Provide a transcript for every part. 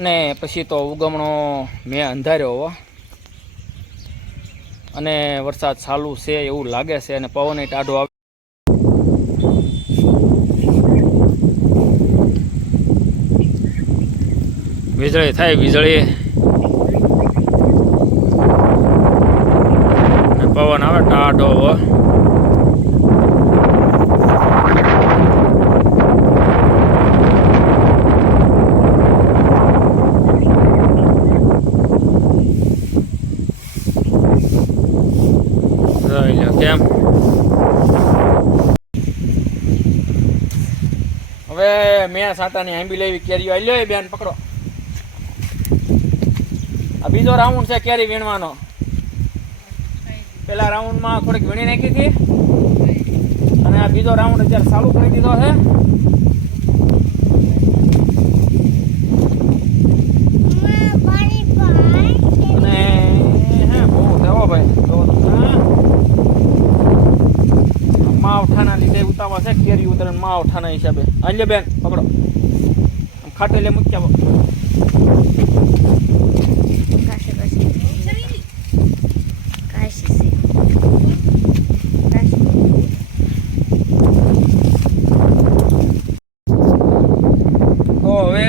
ને પછી તો ઉગમણો મેં અંધાર્યો હો અને વરસાદ ચાલુ છે એવું લાગે છે અને પવન ટાઢો આવે વીજળી થાય વીજળી પવન આવે ટાઢો હો કેમ હવે મેં સાટાની આંબી લેવી કેરીઓ આવી લ્યો બેન પકડો આ બીજો રાઉન્ડ છે કેરી વીણવાનો પેલા રાઉન્ડમાં થોડીક વીણી નાખી હતી અને આ બીજો રાઉન્ડ અત્યારે ચાલુ કરી દીધો છે અને હે બહુ દેવો ભાઈ માવઠાના લીધે ઉતાવળ છે કેરી ઉતરે માવઠાના હિસાબે આલ્યો બેન પકડો ખાટેલે મૂક્યા તો હવે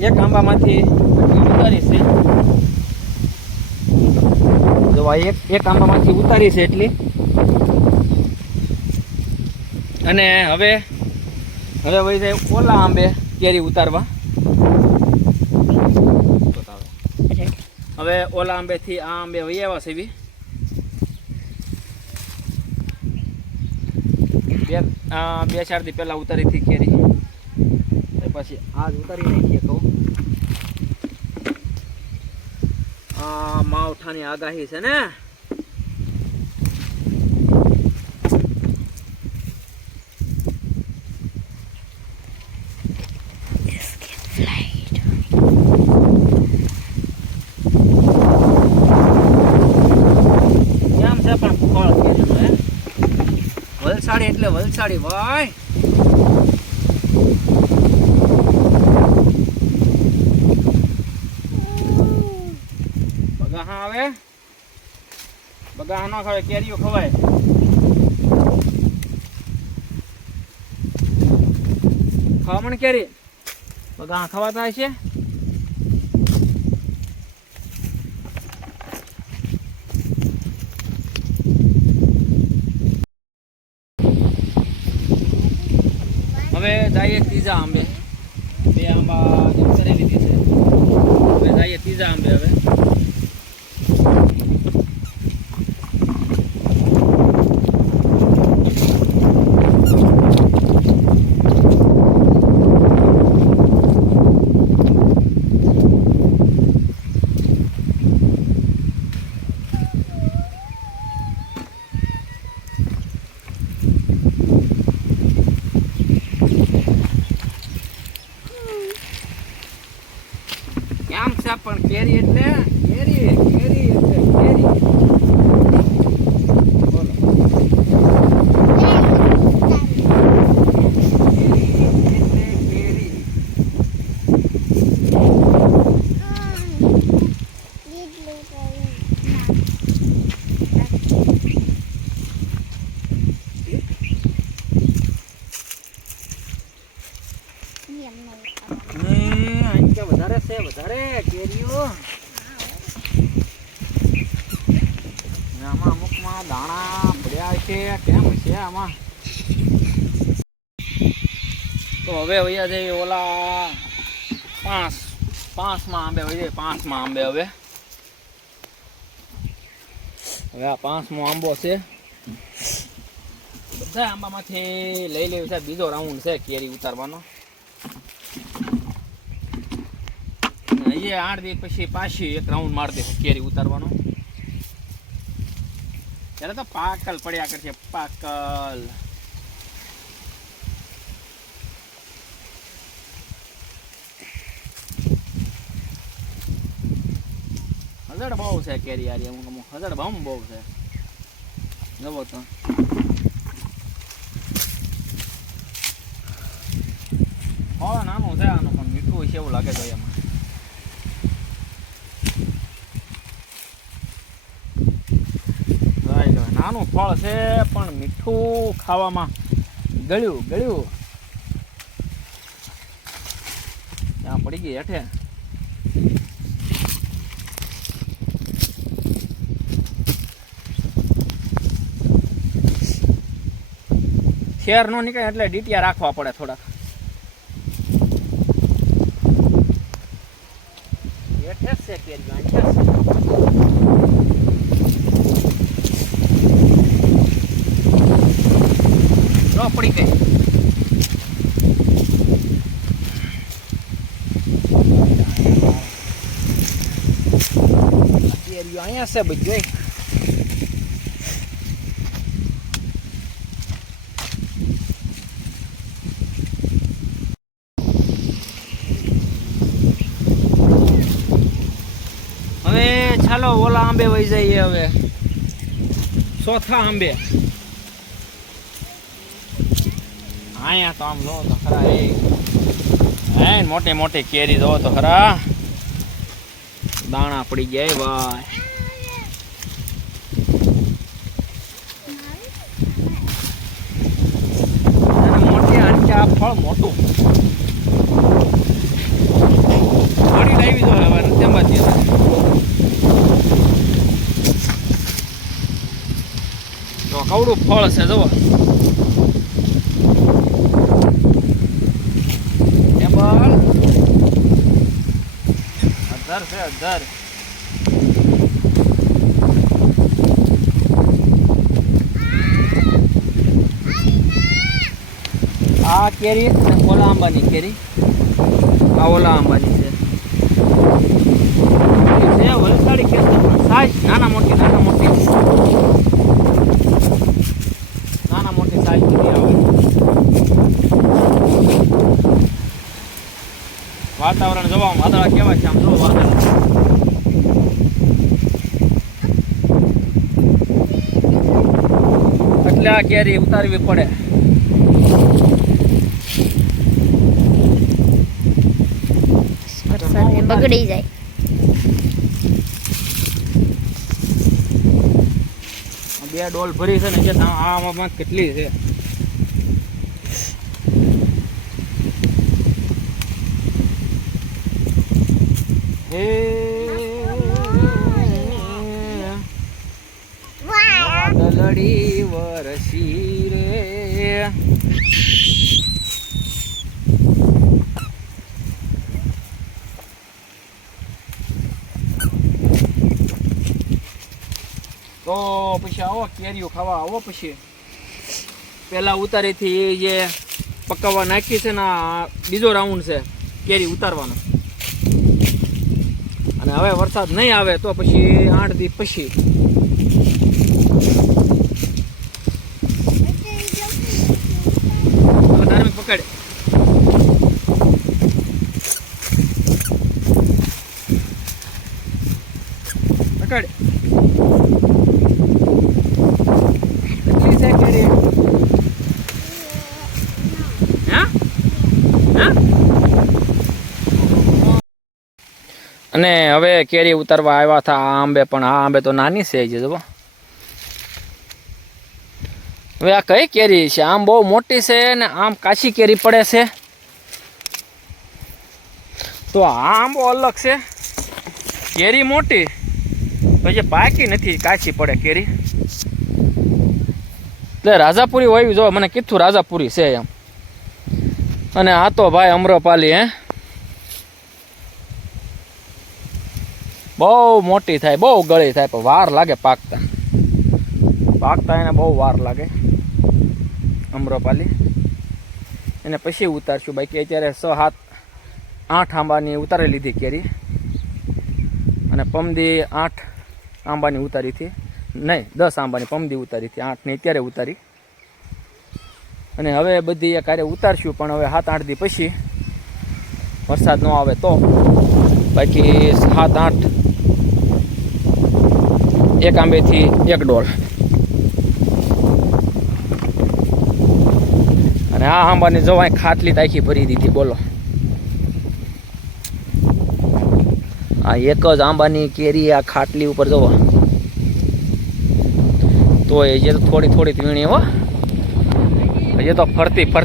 એક આંબામાંથી ઉતારી છે જો એક આંબામાંથી ઉતારી છે એટલી અને હવે વહી જાય ઓલા આંબે કેરી ઉતારવા હવે ઓલા આંબેથી આ આંબે વહી આવ્યા છે એવી બે ચાર દી પહેલા ઉતારી હતી કેરી પછી આજ ઉતારી નાખીએ કહું આ માવઠાની આગાહી છે ને વલસાડી એટલે વલસાડી ભાઈ બગાહા આવે બગાહા ન ખાવે કેરીઓ ખવાય ખાવા કેરી બગાહા ખવાતા હશે હવે જઈએ ત્રીજા આંબે બે આંબા કરી લીધી છે હવે જઈએ ત્રીજા આંબે હવે કેમ છે પણ કેરી એટલે કેરી કેરી એટલે કેરી બોલો કેરી એટલે કેરી વધારે છે વધારે કેરીઓ આમાં અમુકમાં દાણા પડ્યા છે કેમ છે આમાં તો હવે વૈયા જઈએ ઓલા પાંચમાં આંબે વહી જાય પાંચમાં આંબે હવે આ પાંચમો આંબો છે બધા આંબામાંથી લઈ લેવી છે બીજો રાઉન્ડ છે કેરી ઉતારવાનો એ 8 દિવસ પછી પાછી એક રાઉન્ડ માર દે કેરી ઉતારવાનો ત્યારે તો પાકલ પડ્યા કરશે પાકલ હજાર બહુ છે કેરી યાર અમુક હજાર બહુ છે જવો તો નાનો છે આનો પણ મીઠું છે એવું લાગે છે એમાં. નાનું ફળ છે પણ મીઠું ખાવામાં ગળ્યું ગળ્યું. ત્યાં પડી ગઈ હેઠે. ખેર નો નીકળે એટલે ડીટિયા રાખવા પડે થોડાક. હેઠે છે કેરી પડી ગઈ. કેરીઓ અહીંયા છે બધી. હવે ચાલો ઓલા આંબે વહી જઈએ. હવે ચોથા આંબે. અહીંયા તો આમ જો તો ખરા એ મોટી મોટી કેરી જો તો ખરા. દાણા પડી ગયા ભાઈ. મોટી આંટી આ ફળ મોટું ઘડી લાવી દો. હવે તેમાં તો કવડું ફળ છે જુઓ. છે 1000. આ કેરી ઓલા આંબાની કેરી. આ ઓલા આંબાની છે. વલસાડી કેસર સાઈઝ નાના મોટી નાના મોટી સાઈઝ કેરી આવે. વાતાવરણ જોવા વાદળા કેવા છે આમ જો વાદળ. એટલે આ કેરી ઉતારવી પડે. બગડી જાય. બે ડોલ ભરી છે ને કે આમાં કેટલી છે. વાદળડી વરસી રે. તો પછી આવો કેરીઓ ખાવા આવો. પછી પેલા ઉતારીથી જે પકાવવા નાખી છે ને બીજો રાઉન્ડ છે કેરી ઉતારવાનો. અને હવે વરસાદ નહીં આવે તો પછી 8 દી પછી પકડે. પકડ. કેટલી છે કેરી? હા હા. અને હવે કેરી ઉતારવા આવ્યા હતા આ આંબે. પણ આ આંબે તો નાની છે જો. હવે આ કઈ કેરી છે? આમ બહુ મોટી છે ને આમ કાચી કેરી પડે છે. તો આ આંબો અલગ છે. કેરી મોટી પછી પાકી નથી, કાચી પડે કેરી. એટલે રાજાપુરી હોય જો મને કીધું રાજાપુરી છે એમ. અને આ તો ભાઈ અમરોપાલી. બહુ મોટી થાય, બહુ ગળી થાય, પણ વાર લાગે પાકતા. એને બહુ વાર લાગે. અમરોપાલી એને પછી ઉતારશું. બાકી અત્યારે 6, 7, 8 આંબાની ઉતારી લીધી કેરી. અને પમદી 8 આંબાની ઉતારી હતી. નહીં, 10 આંબાની પમદી ઉતારી હતી. 8ની અત્યારે ઉતારી. અને હવે બધી એ કાર્ય ઉતારશું. પણ હવે 7, 8 દી પછી વરસાદ ન આવે તો. બાકી 7, 8 એક આંબેથી 1 ડોલ. અને આ આંબાની જવાય ખાટલી તાખી ભરી દીધી. બોલો આ એક જ આંબાની કેરી આ ખાટલી ઉપર જોવો તો એ જે થોડી થોડી વીણી હો હજી તો ફરતી